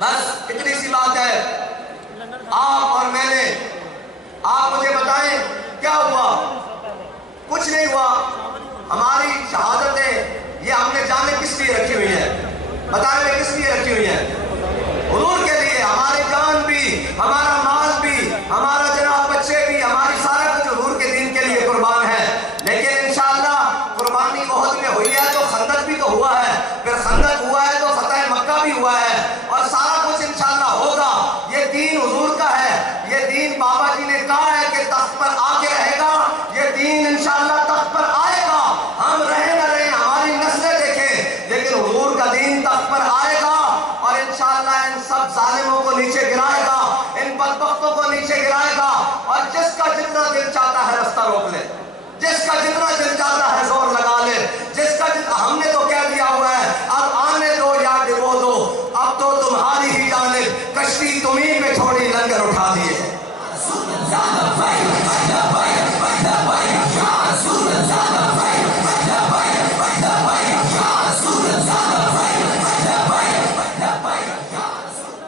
بس اتنی سی بات ہے. آپ اور میں نے, آپ مجھے بتائیں کیا ہوا؟ کچھ نہیں ہوا. ہماری شہادتیں یہ ہم نے جانیں کس لیے رکھی ہوئی ہیں؟ بتائیں میں کس لیے رکھی ہوئی ہیں؟ حضور کے لیے. ہماری جان بھی, ہمارا مال بھی, ہمارا جناب بچے بھی, ہماری سارا کچھ حضور کے دین کے لیے قربان ہے. لیکن انشاءاللہ قربانی احد میں ہوئی ہے تو خندق بھی تو ہوا ہے, پھر خندق ہوا ہے تو فتح مکہ بھی ہوا ہے, اور سارا کچھ انشاءاللہ ہوگا. یہ دین حضور کا ہے, یہ دین بابا جی نے کہا ہے کہ تخت پر آ کے رہے گا. یہ دین انشاءاللہ تخت پر آئے گا. ہم رہیں نہ رہیں, ہماری نسلیں دیکھیں, لیکن حضور کا دین تخت پر آئے گا, اور انشاءاللہ ان سب ظالموں کو نیچے گرائے گا, ان بدبختوں کو نیچے گرائے گا. اور جس کا جتنا دل چاہتا ہے رستہ روک لے, جس کا جتنا دل چاہتا ہے زور لگا لے, جس کا جتنا. ہم نے تو کہہ دیا ہوا ہے اب آنے دو یا ڈبو دو, اب تو تمہاری ہی جانب کشتی تمہیں پہ چھوڑی, لنگر اٹھا دیے.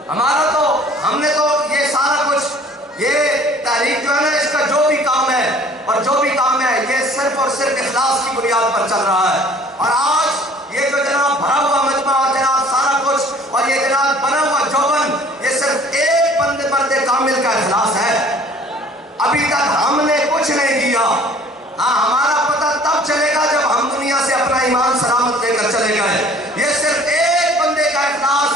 ہمارا تو, ہم نے تو یہ سارا کچھ, یہ تحریک جو ہے نا, اس کا جو بھی کام ہے اور جو بھی کام ہے یہ صرف اور صرف اخلاص کی بنیاد پر چل رہا ہے. اور آج یہ جو جناب بھرا ہوا مجمع اور جناب سارا کچھ اور یہ جناب بنا ہوا جوبن, یہ صرف ایک بندے مرد کامل کا اخلاص ہے. ابھی تک ہم نے کچھ نہیں کیا. ہاں, ہمارا پتہ تب چلے گا جب ہم دنیا سے اپنا ایمان سلامت لے کر چلے گئے. یہ صرف ایک بندے کا اخلاص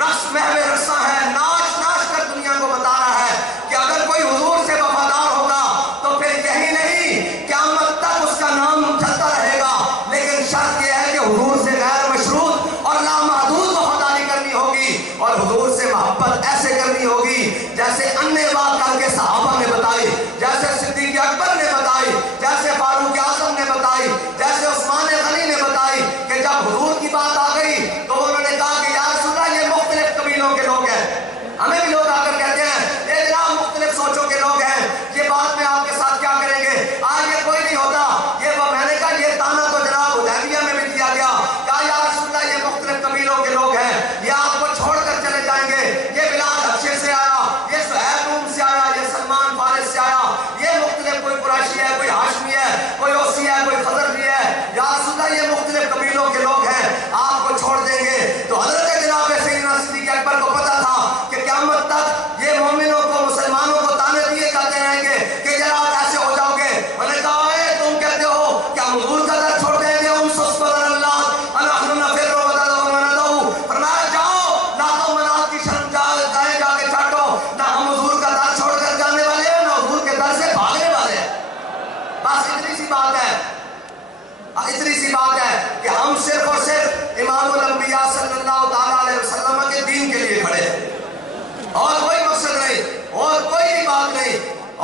رقص محو رقصہ ہے, ناچ ناچ کر دنیا کو بتا رہا ہے کہ اگر کوئی حضور سے وفادار ہوگا تو پھر یہی نہیں قیامت تک اس کا نام چلتا رہے گا. لیکن شرط یہ ہے کہ حضور سے غیر مشروط اور لامحدود وفاداری کرنی ہوگی, اور حضور سے محبت ایسے کرنی ہوگی جیسے انے بات کر کے صحابہ نے بتائی, جیسے صدیق اکبر نے بتائی, جیسے فاروق اعظم نے بتائی, جیسے عثمان غنی نے بتائی, کہ جب حضور کی بات آ گئی تو انہوں نے کہا کہ یا رسول اللہ یہ مختلف قبیلوں کے لوگ ہیں. ہمیں بھی لوگ آ کر کہتے ہیں یہ جناب مختلف سوچوں کے لوگ ہیں, یہ بات میں آپ کے ساتھ کیا کریں گے؟ آج یہ کوئی نہیں ہوتا. یہ میں نے کہا یہ تانا تو جناب حدیبیہ میں بھی دیا گیا, کہا یا رسول اللہ یہ مختلف قبیلوں کے لوگ ہیں, یہ آپ کو چھوڑ کر چلے جائیں گے. یہ بلال حبشے سے آیا, یہ سہیل روم سے آیا, یہ سلمان فارس سے آیا, یہ مختلف, کوئی قریشی ہے, کوئی ہاشمی ہے, کوئی اوسی ہے, کوئی خزرجی ہے. یا رسول اللہ یہ مختلف قبیلوں کے لوگ ہیں, آپ کو چھوڑ دیں گے. تو حضرت جناب سیدنا صدیق اکبر کو پتا تھا کہ قیامت تک یہ مومنوں کو, مسلمانوں کو تانے دیے جاتے رہیں گے کہ جناب ایسے ہو جاؤ گے. میں نے کہا اے تم کہتے ہو کیا حضور کا در چھوڑ دیں گے؟ ہم سسپر اللہ انحن نفر و بدل و ندو, فرمایا جاؤ لاتوں منات کی شرم گائے جا کے چاٹو. نہ ہم حضور کا در چھوڑ کر جانے والے ہیں, نہ حضور کے در سے بھاگنے والے ہیں. بس اتنی سی بات ہے, اتنی سی بات ہے کہ ہم صرف اور صرف امام الانبیاء صلی اللہ تعالیٰ علیہ وسلم کے دین کے لیے کھڑے ہیں, اور کوئی مقصد نہیں, اور کوئی بھی بات نہیں,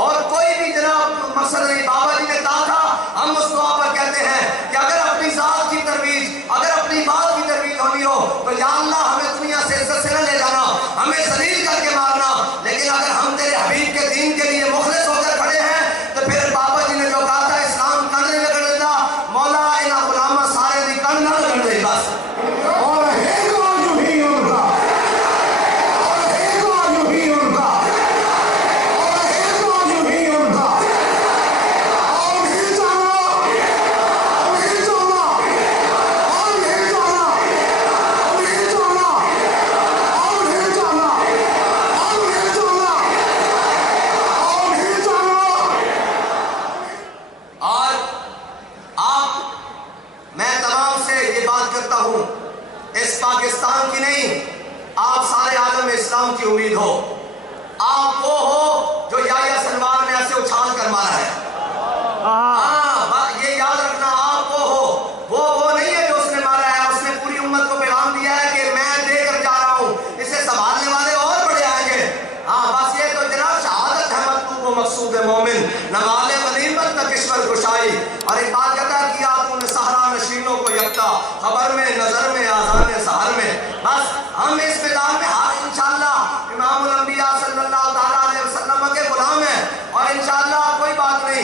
اور کوئی بھی جناب مقصد نہیں. بابا جی نے کہا تھا, ہم اس دعا پر کہتے ہیں کہ اگر اپنی ذات کی ترویج, اگر اپنی بات کی ترویج ہونی ہو تو یا اللہ ہمیں دنیا سے عزت سے نہ لے جانا, ہمیں ذلیل کر کے مارنا. لیکن اگر ہم تیرے حبیب کے دین کے لیے مخلص ہو کر کھڑے ہیں تو پھر بابا جی نے جو کہا تھا اسلام کن نہیں لگنے دیتا, مولا اینا غلامہ سارے دی کن نہ لگنے دے. بس اور ہے گا جو بھی ان کا, اور ہے گا جو بھی ان کا, اور ہے گا جو بھی ان کا, اور نہیں جانا, اور نہیں جانا, اور نہیں جانا, اور نہیں جانا, اور نہیں جانا, اور نہیں جانا, اور نہیں جانا. اور آپ, میں تمام سے یہ بات کرتا ہوں, اس پاکستان کی نہیں, آپ سارے عالم اسلام کی امید ہو. آپ وہ ہو جو یحییٰ سنوار نے ایسے اچھال کر مارا ہے. ہاں, یہ یاد رکھنا, آپ وہ ہو, وہ نہیں ہے جو اس نے مارا ہے. اس نے پوری امت کو پیغام دیا ہے کہ میں دے کر جا رہا ہوں, اسے سنبھالنے والے اور بڑے آئیں گے. ہاں, بس یہ تو جناب شہادت ہے مطلوب و مقصود مومن, نوال غنیمت تک کشور گشائی. اور ایک بات کہتا ہے کیا تم نے صحرا نشینوں کو یکتا, خبر میں, نظر میں, آذان سحر میں. بس ہم اس میدان میں انشاءاللہ امام الانبیاء صلی اللہ تعالیٰ علیہ وسلم کے غلام ہیں, اور انشاءاللہ کوئی بات نہیں,